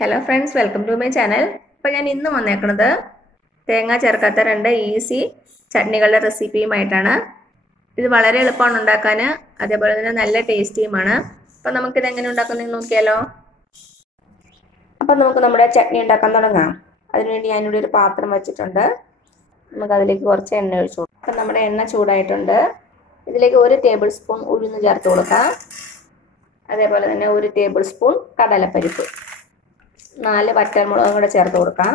Hello friends, welcome to my channel. അപ്പോൾ ഞാൻ ഇന്ന് വന്നേക്കുന്നത് തേങ്ങ ചേർക്കാത്ത രണ്ട് ഈസി ചട്നികളുടെ റെസിപ്പിയുമായിട്ടാണ്. ഇത് വളരെ എളുപ്പമാണ് ഉണ്ടാക്കാൻ, അതേപോലെ തന്നെ നല്ല ടേസ്റ്റിയുമാണ്. അപ്പോൾ നമുക്കിത് എങ്ങനെ ഉണ്ടാക്കുന്നത് നോക്കിയാലോ. അപ്പം നമുക്ക് നമ്മുടെ ചട്നി ഉണ്ടാക്കാൻ തുടങ്ങാം. അതിനുവേണ്ടി ഞാനിവിടെ ഒരു പാത്രം വെച്ചിട്ടുണ്ട്. നമുക്കതിലേക്ക് കുറച്ച് എണ്ണ ഒഴിച്ചു കൊടുക്കാം. അപ്പം നമ്മുടെ എണ്ണ ചൂടായിട്ടുണ്ട്. ഇതിലേക്ക് 1 ടേബിൾ സ്പൂൺ ഉഴുന്ന് ചേർത്ത് കൊടുക്കാം. അതേപോലെ തന്നെ 1 ടേബിൾ സ്പൂൺ കടലപ്പരിപ്പ്, 4 വറ്റൽമുളകും കൂടെ ചേർത്ത് കൊടുക്കാം.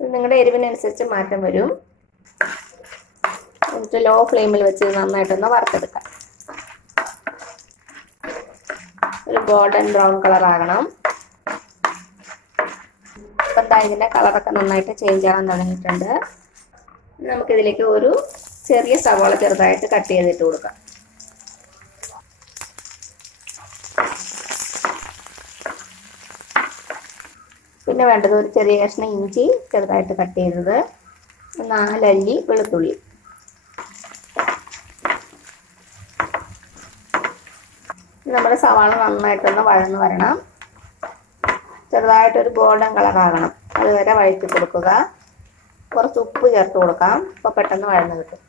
നിങ്ങളുടെ എരിവിനനുസരിച്ച് മാറ്റം വരും. എന്നിട്ട് ലോ ഫ്ലെയിമിൽ വെച്ച് നന്നായിട്ടൊന്ന് വറുത്തെടുക്കാം. ഒരു ഗോൾഡൻ ബ്രൗൺ കളർ ആകണം. ഇപ്പം ഇതിൻ്റെ കളറൊക്കെ നന്നായിട്ട് ചേഞ്ച് ആകാൻ തുടങ്ങിയിട്ടുണ്ട്. നമുക്കിതിലേക്ക് ഒരു ചെറിയ സവാള ചെറുതായിട്ട് കട്ട് ചെയ്തിട്ട് കൊടുക്കാം. പിന്നെ വേണ്ടത് ഒരു ചെറിയ കഷ്ണം ഇഞ്ചി ചെറുതായിട്ട് കട്ട് ചെയ്തത്, 4 അല്ലി വെളുത്തുള്ളി. നമ്മുടെ സവാള നന്നായിട്ടൊന്ന് വഴന്ന് വരണം. ചെറുതായിട്ടൊരു ഗോൾഡൻ കളർ ആകണം. അതുവരെ വഴറ്റി കൊടുക്കുക. കുറച്ച് ഉപ്പ് ചേർത്ത് കൊടുക്കാം. അപ്പോൾ പെട്ടെന്ന് വഴന്ന് കിട്ടും.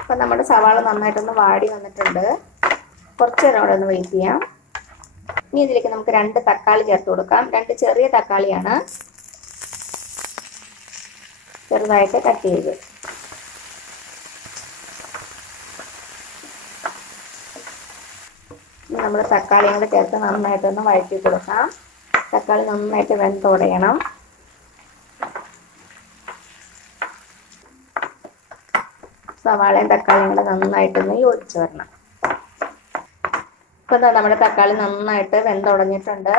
അപ്പം നമ്മുടെ സവാള നന്നായിട്ടൊന്ന് വാടി വന്നിട്ടുണ്ട്. കുറച്ച് നേരം അവിടെ ഒന്ന് വെയിറ്റ് ചെയ്യാം. ഇനി ഇതിലേക്ക് നമുക്ക് 2 തക്കാളി ചേർത്ത് കൊടുക്കാം. 2 ചെറിയ തക്കാളിയാണ്, ചെറുതായിട്ട് കട്ട് ചെയ്ത്. നമ്മൾ തക്കാളിയും കൂടെ ചേർത്ത് നന്നായിട്ടൊന്ന് വഴറ്റി കൊടുക്കാം. തക്കാളി നന്നായിട്ട് വെന്തുടയണം. സവാളയും തക്കാളിയും കൂടെ നന്നായിട്ടൊന്ന് യോജിച്ച് വരണം. ഇപ്പം നമ്മുടെ തക്കാളി നന്നായിട്ട് വെന്തുടഞ്ഞിട്ടുണ്ട്.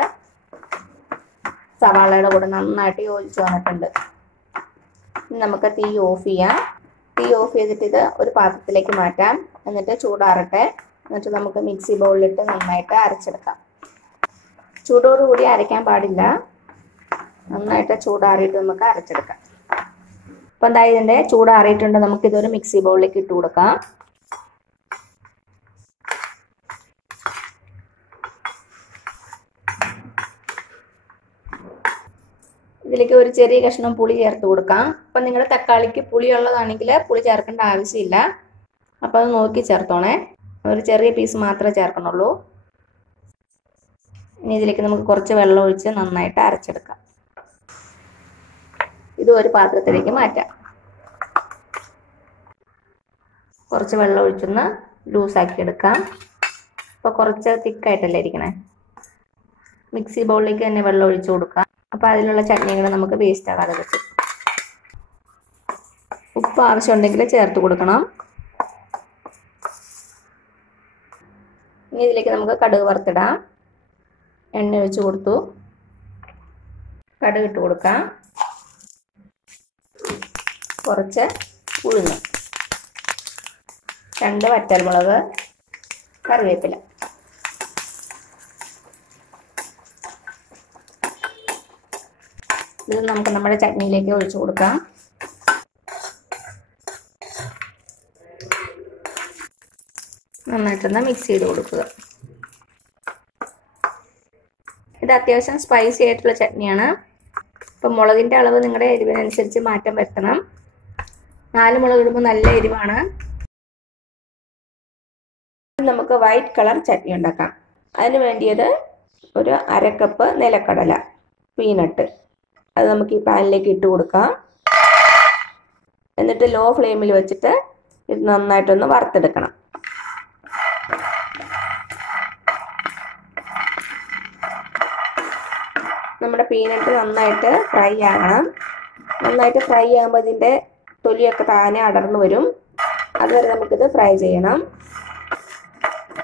സവാളയുടെ കൂടെ നന്നായിട്ട് യോജിച്ച് വന്നിട്ടുണ്ട്. ഇനി നമുക്ക് തീ ഓഫ് ചെയ്യാം. തീ ഓഫ് ചെയ്തിട്ട് ഇത് ഒരു പാത്രത്തിലേക്ക് മാറ്റാം. എന്നിട്ട് ചൂടാറട്ടെ. എന്നിട്ട് നമുക്ക് മിക്സി ബൗളിലിട്ട് നന്നായിട്ട് അരച്ചെടുക്കാം. ചൂടോടുകൂടി അരയ്ക്കാൻ പാടില്ല. നന്നായിട്ട് ചൂടാറിയിട്ട് നമുക്ക് അരച്ചെടുക്കാം. അപ്പം എന്താ ഇതിൻ്റെ ചൂടാറിയിട്ടുണ്ട്. നമുക്കിതൊരു മിക്സി ബൗളിലേക്ക് ഇട്ട് കൊടുക്കാം. ഇതിലേക്ക് ഒരു ചെറിയ കഷ്ണം പുളി ചേർത്ത് കൊടുക്കാം. അപ്പം നിങ്ങളുടെ തക്കാളിക്ക് പുളി ഉള്ളതാണെങ്കിൽ പുളി ചേർക്കേണ്ട ആവശ്യമില്ല. അപ്പം അത് നോക്കി ചേർത്തോണേ. ഒരു ചെറിയ പീസ് മാത്രമേ ചേർക്കണുള്ളൂ. ഇനി ഇതിലേക്ക് നമുക്ക് കുറച്ച് വെള്ളം ഒഴിച്ച് നന്നായിട്ട് അരച്ചെടുക്കാം. ഇത് ഒരു പാത്രത്തിലേക്ക് മാറ്റാം. കുറച്ച് വെള്ളം ഒഴിച്ചൊന്ന് ലൂസാക്കി എടുക്കാം. അപ്പോൾ കുറച്ച് തിക്കായിട്ടല്ലേ ഇരിക്കണേ. മിക്സി ബൗളിലേക്ക് തന്നെ വെള്ളം ഒഴിച്ചു കൊടുക്കാം. അപ്പോൾ അതിലുള്ള ചട്നികൾ നമുക്ക് വേസ്റ്റ് ആകാതെ വെച്ച്. ഉപ്പ് ആവശ്യമുണ്ടെങ്കിൽ ചേർത്ത് കൊടുക്കണം. ഇനി ഇതിലേക്ക് നമുക്ക് കടുക് വറുത്തിടാം. എണ്ണ ഒഴിച്ച് കൊടുത്തു. കടുക് ഇട്ട് കൊടുക്കാം. കുറച്ച് ഉഴുന്ന്, 2 വറ്റൽമുളക്, കറിവേപ്പില. ഇത് നമുക്ക് നമ്മുടെ ചട്നിയിലേക്ക് ഒഴിച്ചു കൊടുക്കാം. നന്നായിട്ടൊന്ന് മിക്സ് ചെയ്ത് കൊടുക്കുക. ഇത് അത്യാവശ്യം സ്പൈസി ആയിട്ടുള്ള ചട്നിയാണ്. അപ്പം മുളകിൻ്റെ അളവ് നിങ്ങളുടെ എരിവിനനുസരിച്ച് മാറ്റം വരുത്തണം. 4 മുളക് ഇടുമ്പോൾ നല്ല എരിവാണ്. നമുക്ക് വൈറ്റ് കളർ ചട്നി ഉണ്ടാക്കാം. അതിന് വേണ്ടിയത് ഒരു 1/2 കപ്പ് നിലക്കടല, പീനട്ട്. അത് നമുക്ക് ഈ പാനിലേക്ക് ഇട്ട് കൊടുക്കാം. എന്നിട്ട് ലോ ഫ്ലെയിമിൽ വെച്ചിട്ട് ഇത് നന്നായിട്ടൊന്ന് വറുത്തെടുക്കണം. നമ്മുടെ പീനട്ട് നന്നായിട്ട് ഫ്രൈ ആകണം. നന്നായിട്ട് ഫ്രൈ ആകുമ്പോൾ ഇതിൻ്റെ തൊലിയൊക്കെ താനെ അടർന്നു വരും. അതുവരെ നമുക്കിത് ഫ്രൈ ചെയ്യണം.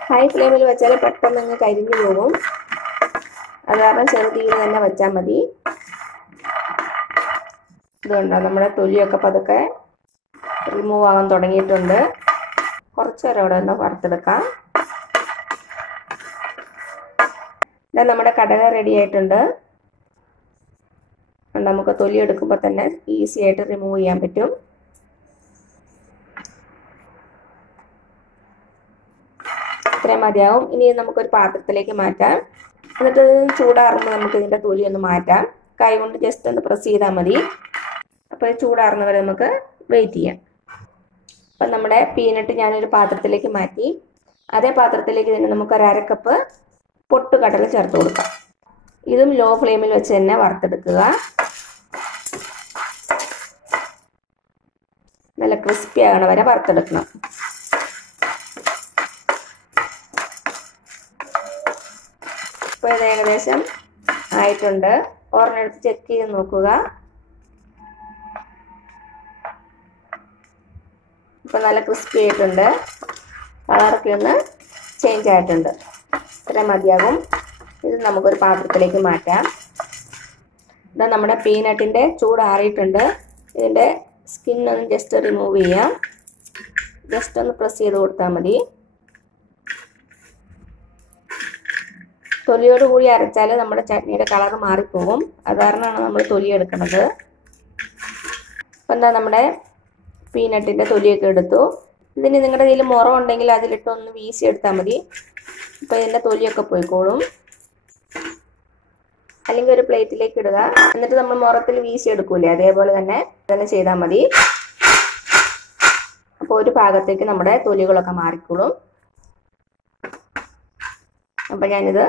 ഹൈ ഫ്ലെയിമിൽ വെച്ചാൽ പെട്ടെന്ന് അങ്ങ് കരിഞ്ഞു പോകും. അത് കാരണം ചെറുതീയിൽ തന്നെ വെച്ചാൽ മതി. ഇതുകൊണ്ടോ നമ്മുടെ തൊലിയൊക്കെ പതുക്കെ റിമൂവ് ആകാൻ തുടങ്ങിയിട്ടുണ്ട്. കുറച്ച് നേരം അവിടെ ഒന്ന് വറുത്തെടുക്കാം. ഇതാ നമ്മുടെ കടല റെഡി ആയിട്ടുണ്ട്. നമുക്ക് തൊലി എടുക്കുമ്പോൾ തന്നെ ഈസി ആയിട്ട് റിമൂവ് ചെയ്യാൻ പറ്റും. ഇത്രയും മതിയാവും. ഇനി നമുക്കൊരു പാത്രത്തിലേക്ക് മാറ്റാം. എന്നിട്ട് ചൂടാറുമ്പോൾ നമുക്ക് ഇതിൻ്റെ തൊലി ഒന്ന് മാറ്റാം. കൈ കൊണ്ട് ജസ്റ്റ് ഒന്ന് പ്രസ് ചെയ്താൽ മതി. അപ്പോൾ ചൂടാറുന്നവരെ നമുക്ക് വെയിറ്റ് ചെയ്യാം. അപ്പം നമ്മുടെ പീനട്ട് ഞാനൊരു പാത്രത്തിലേക്ക് മാറ്റി. അതേ പാത്രത്തിലേക്ക് തന്നെ നമുക്ക് ഒരു 1/2 കപ്പ് പൊട്ടുകടല ചേർത്ത് കൊടുക്കാം. ഇതും ലോ ഫ്ലെയിമിൽ വെച്ച് തന്നെ വറുത്തെടുക്കുക. നല്ല ക്രിസ്പി ആകണ വരെ വറുത്തെടുക്കണം. ഇപ്പോൾ ഇത് ഏകദേശം ആയിട്ടുണ്ട്. ഒരെണ്ണെടുത്ത് ചെക്ക് ചെയ്ത് നോക്കുക. ഇപ്പോൾ നല്ല ക്രിസ്പി ആയിട്ടുണ്ട്. കളറൊക്കെ ഒന്ന് ചേഞ്ച് ആയിട്ടുണ്ട്. ഇത്ര മതിയാകും. ഇത് നമുക്കൊരു പാത്രത്തിലേക്ക് മാറ്റാം. ഇതാ നമ്മുടെ പീനട്ടിൻ്റെ ചൂടാറിയിട്ടുണ്ട്. ഇതിൻ്റെ സ്കിന്നൊന്ന് ജസ്റ്റ് റിമൂവ് ചെയ്യാം. ജസ്റ്റ് ഒന്ന് പ്രസ് ചെയ്ത് കൊടുത്താൽ മതി. തൊലിയോട് കൂടി അരച്ചാൽ നമ്മുടെ ചട്നിയുടെ കളർ മാറിപ്പോകും. അത് കാരണമാണ് നമ്മൾ തൊലി എടുക്കുന്നത്. അപ്പം എന്താ നമ്മുടെ പീനട്ടിൻ്റെ തൊലിയൊക്കെ എടുത്തു. ഇതിന് നിങ്ങളുടെ കയ്യിൽ മുറം ഉണ്ടെങ്കിൽ അതിലിട്ടൊന്ന് വീശി എടുത്താൽ മതി. അപ്പോൾ ഇതിൻ്റെ തൊലിയൊക്കെ പോയിക്കോളും. അല്ലെങ്കിൽ ഒരു പ്ലേറ്റിലേക്ക് ഇടുക. എന്നിട്ട് നമ്മൾ മുറത്തിൽ വീശി എടുക്കൂലേ, അതേപോലെ തന്നെ ചെയ്താൽ മതി. അപ്പോൾ ഒരു ഭാഗത്തേക്ക് നമ്മുടെ തൊലികളൊക്കെ മാറിക്കോളും. അപ്പോൾ ഞാനിത്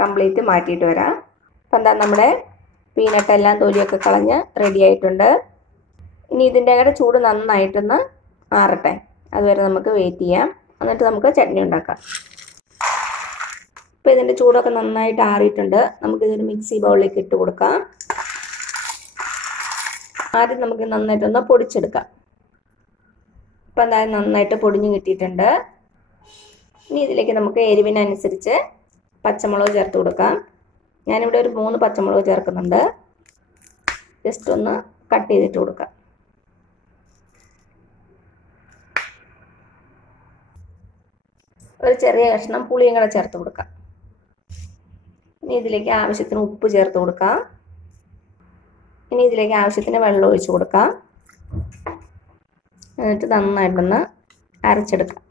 കംപ്ലീറ്റ് മാറ്റിയിട്ട് വരാം. അപ്പം എന്താ നമ്മുടെ പീനട്ടെല്ലാം തൊലിയൊക്കെ കളഞ്ഞ് റെഡി ആയിട്ടുണ്ട്. ഇനി ഇതിൻ്റെ കൂടെ ചൂട് നന്നായിട്ടൊന്ന് ആറട്ടെ. അതുവരെ നമുക്ക് വെയിറ്റ് ചെയ്യാം. എന്നിട്ട് നമുക്ക് ചട്നി ഉണ്ടാക്കാം. ഇപ്പോൾ ഇതിൻ്റെ ചൂടൊക്കെ നന്നായിട്ട് ആറിയിട്ടുണ്ട്. നമുക്കിതൊരു മിക്സി ബൗളിലേക്ക് ഇട്ട് കൊടുക്കാം. ആദ്യം നമുക്ക് നന്നായിട്ടൊന്ന് പൊടിച്ചെടുക്കാം. ഇപ്പം എന്തായാലും നന്നായിട്ട് പൊടിഞ്ഞ് കിട്ടിയിട്ടുണ്ട്. ഇനി ഇതിലേക്ക് നമുക്ക് എരിവിനനുസരിച്ച് പച്ചമുളക് ചേർത്ത് കൊടുക്കാം. ഞാനിവിടെ ഒരു 3 പച്ചമുളക് ചേർക്കുന്നുണ്ട്. ജസ്റ്റ് ഒന്ന് കട്ട് ചെയ്തിട്ട് കൊടുക്കാം. ഒരു ചെറിയ കഷ്ണം പുളിയും കൂടെ ചേർത്ത് കൊടുക്കാം. ഇനി ഇതിലേക്ക് ആവശ്യത്തിന് ഉപ്പ് ചേർത്ത് കൊടുക്കാം. ഇനി ഇതിലേക്ക് ആവശ്യത്തിന് വെള്ളം ഒഴിച്ച് കൊടുക്കാം. എന്നിട്ട് നന്നായിട്ടൊന്ന് അരച്ചെടുക്കാം.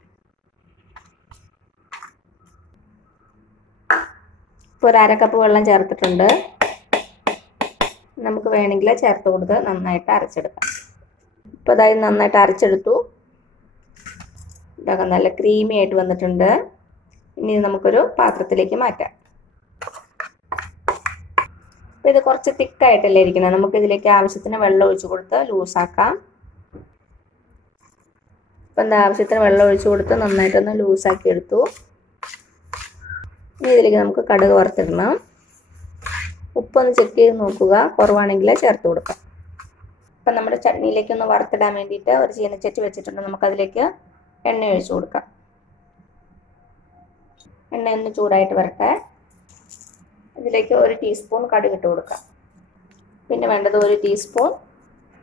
ഇപ്പോൾ ഒരു 1/2 കപ്പ് വെള്ളം ചേർത്തിട്ടുണ്ട്. നമുക്ക് വേണമെങ്കിൽ ചേർത്ത് കൊടുത്ത് നന്നായിട്ട് അരച്ചെടുക്കാം. ഇപ്പോൾ അതായത് നന്നായിട്ട് അരച്ചെടുത്തു. ഇതൊക്കെ നല്ല ക്രീമി ആയിട്ട് വന്നിട്ടുണ്ട്. ഇനി നമുക്കൊരു പാത്രത്തിലേക്ക് മാറ്റാം. അപ്പോൾ ഇത് കുറച്ച് തിക്കായിട്ടല്ലേ ഇരിക്കുന്നത്. നമുക്കിതിലേക്ക് ആവശ്യത്തിന് വെള്ളം ഒഴിച്ച് കൊടുത്ത് ലൂസാക്കാം. അപ്പം എന്താ ആവശ്യത്തിന് വെള്ളം ഒഴിച്ച് കൊടുത്ത് നന്നായിട്ടൊന്ന് ലൂസാക്കി എടുത്തു. ഇനി ഇതിലേക്ക് നമുക്ക് കടുക് വറുത്തിടണം. ഉപ്പൊന്ന് ചെക്ക് ചെയ്ത് നോക്കുക. കുറവാണെങ്കിൽ ചേർത്ത് കൊടുക്കാം. അപ്പം നമ്മുടെ ചട്നിയിലേക്കൊന്ന് വറുത്തിടാൻ വേണ്ടിയിട്ട് ഒരു ചീനച്ചട്ടി വെച്ചിട്ടുണ്ട്. നമുക്കതിലേക്ക് എണ്ണ ഒഴിച്ച് കൊടുക്കാം. എണ്ണ ഒന്ന് ചൂടായിട്ട് വരട്ടെ. ഇതിലേക്ക് 1 ടീസ്പൂൺ കടുക് ഇട്ട് കൊടുക്കാം. പിന്നെ വേണ്ടത് 1 ടീസ്പൂൺ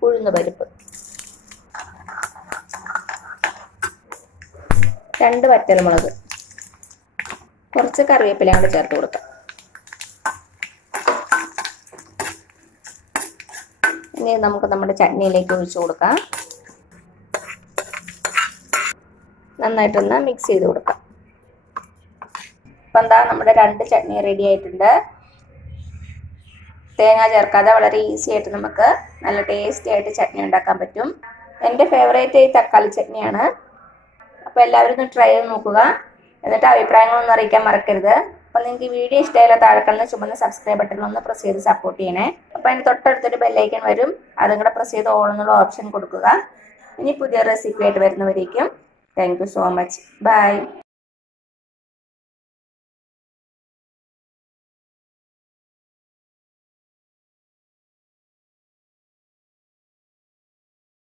ഉഴുന്ന് പരിപ്പ്, 2 വറ്റൽമുളക്, കുറച്ച് കറിവേപ്പില കൂടെ ചേർത്ത് കൊടുക്കാം. ഇനി നമുക്ക് നമ്മുടെ ചട്നിയിലേക്ക് ഒഴിച്ചു കൊടുക്കാം. നന്നായിട്ടൊന്ന് മിക്സ് ചെയ്ത് കൊടുക്കാം. അപ്പം എന്താ നമ്മുടെ 2 ചട്നി റെഡി ആയിട്ടുണ്ട്. തേങ്ങ ചേർക്കാതെ വളരെ ഈസി ആയിട്ട് നമുക്ക് നല്ല ടേസ്റ്റി ആയിട്ട് ചട്നി ഉണ്ടാക്കാൻ പറ്റും. എൻ്റെ ഫേവറേറ്റ് ഈ തക്കാളി ചട്നിയാണ്. അപ്പോൾ എല്ലാവരും ഒന്ന് ട്രൈ ചെയ്ത് നോക്കുക. എന്നിട്ട് അഭിപ്രായങ്ങളൊന്നും അറിയിക്കാൻ മറക്കരുത്. അപ്പോൾ നിങ്ങൾക്ക് ഈ വീഡിയോ ഇഷ്ടമായാലും താഴെ കാണുന്ന ചുമന്ന സബ്സ്ക്രൈബ് ബട്ടൺ ഒന്ന് പ്രസ് ചെയ്ത് സപ്പോർട്ട് ചെയ്യണേ. അപ്പോൾ അതിന് തൊട്ടടുത്തൊരു ബെല്ലൈക്കൺ വരും. അതും കൂടെ പ്രസ് ചെയ്ത് ഓൾ എന്നുള്ള ഓപ്ഷൻ കൊടുക്കുക. ഇനി പുതിയ റെസിപ്പി ആയിട്ട് വരുന്നവരേക്കും thank you so much. By.